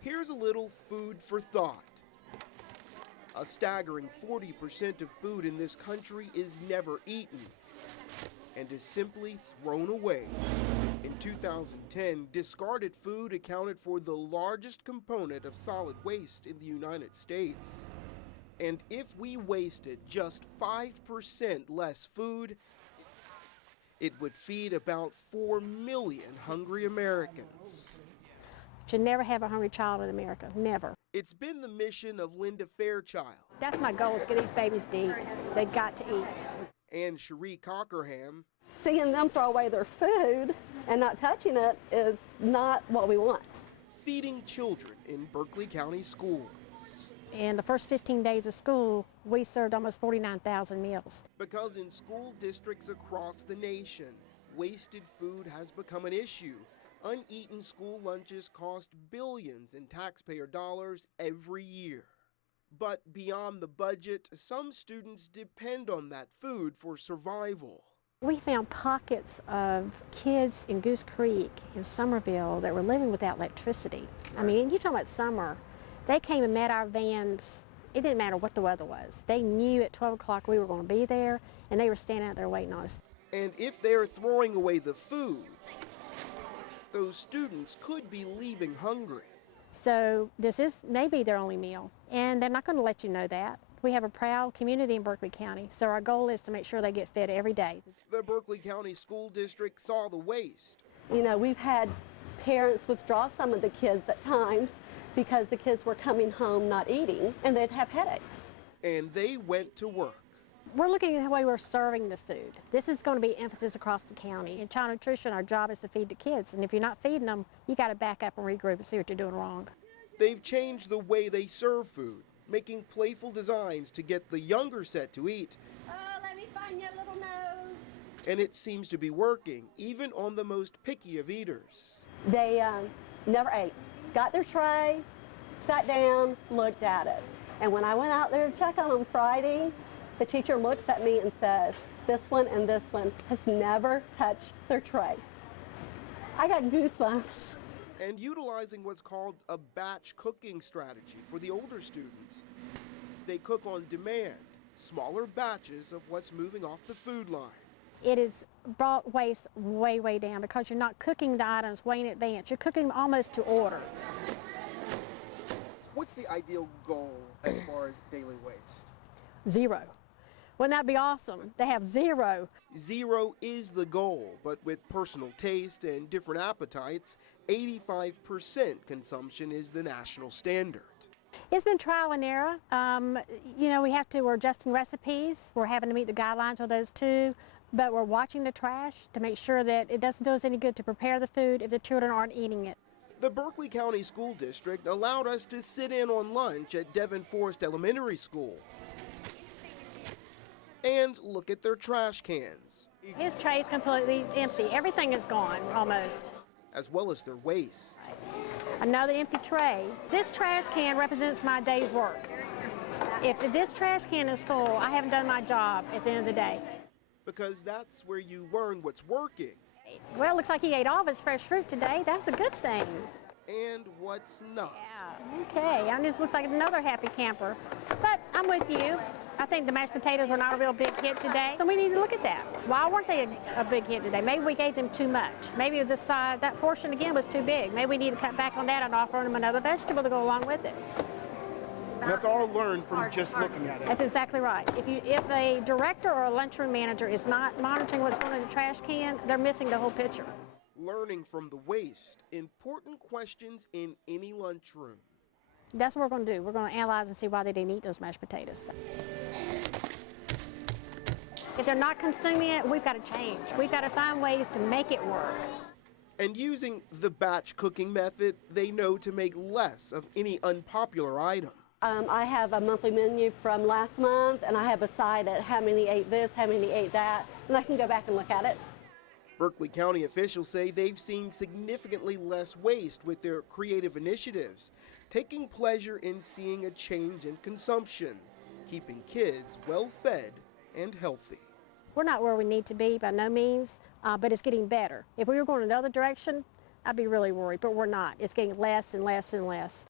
Here's a little food for thought. A staggering 40% of food in this country is never eaten and is simply thrown away. In 2010, discarded food accounted for the largest component of solid waste in the United States. And if we wasted just 5% less food, it would feed about 4 million hungry Americans. Should never have a hungry child in America, never. It's been the mission of Linda Fairchild. That's my goal, is get these babies to eat. They got to eat. And Cherie Cockerham. Seeing them throw away their food and not touching it is not what we want. Feeding children in Berkeley County schools. In the first 15 days of school, we served almost 49,000 meals. Because in school districts across the nation, wasted food has become an issue. Uneaten school lunches cost billions in taxpayer dollars every year. But beyond the budget, some students depend on that food for survival. We found pockets of kids in Goose Creek in Summerville that were living without electricity. I mean, you're talking about summer. They came and met our vans. It didn't matter what the weather was. They knew at 12 o'clock we were going to be there, and they were standing out there waiting on us. And if they're throwing away the food, those students could be leaving hungry. So this is maybe their only meal, and they're not going to let you know that. We have a proud community in Berkeley County, so our goal is to make sure they get fed every day. The Berkeley County School District saw the waste. You know, we've had parents withdraw some of the kids at times because the kids were coming home not eating, and they'd have headaches. And they went to work. We're looking at the way we're serving the food. This is going to be emphasis across the county. In child nutrition, our job is to feed the kids, and if you're not feeding them, you got to back up and regroup and see what you're doing wrong. They've changed the way they serve food, making playful designs to get the younger set to eat. Oh, let me find your little nose. And it seems to be working, even on the most picky of eaters. They never ate. Got their tray, sat down, looked at it. And when I went out there to check on them Friday, the teacher looks at me and says, this one and this one has never touched their tray. I got goosebumps. And utilizing what's called a batch cooking strategy for the older students. They cook on demand, smaller batches of what's moving off the food line. It has brought waste way, way down because you're not cooking the items way in advance. You're cooking them almost to order. What's the ideal goal as far as daily waste? 0. Wouldn't that be awesome? They have 0. 0 is the goal, but with personal taste and different appetites, 85% consumption is the national standard. It's been trial and error. You know, we're adjusting recipes. We're having to meet the guidelines of those too, but we're watching the trash to make sure that it doesn't do us any good to prepare the food if the children aren't eating it. The Berkeley County School District allowed us to sit in on lunch at Devon Forest Elementary School and look at their trash cans. His tray is completely empty. Everything is gone, almost. As well as their waste. Another empty tray. This trash can represents my day's work. If this trash can is full, I haven't done my job at the end of the day. Because that's where you learn what's working. Well, it looks like he ate all of his fresh fruit today. That's a good thing. And what's not. Yeah, okay. And this looks like another happy camper. But I'm with you. I think the mashed potatoes were not a real big hit today, so we need to look at that. Why weren't they a big hit today? Maybe we gave them too much. Maybe this that portion again was too big. Maybe we need to cut back on that and offer them another vegetable to go along with it. That's all learned from just looking at it. That's exactly right. If a director or a lunchroom manager is not monitoring what's going in the trash can, they're missing the whole picture. Learning from the waste, important questions in any lunchroom. That's what we're going to do. We're going to analyze and see why they didn't eat those mashed potatoes. If they're not consuming it, we've got to change. We've got to find ways to make it work. And using the batch cooking method, they know to make less of any unpopular item. I have a monthly menu from last month, and I have a side at how many ate this, how many ate that, and I can go back and look at it. Berkeley County officials say they've seen significantly less waste with their creative initiatives, taking pleasure in seeing a change in consumption, keeping kids well-fed and healthy. We're not where we need to be by no means, but it's getting better. If we were going another direction, I'd be really worried, but we're not. It's getting less and less and less.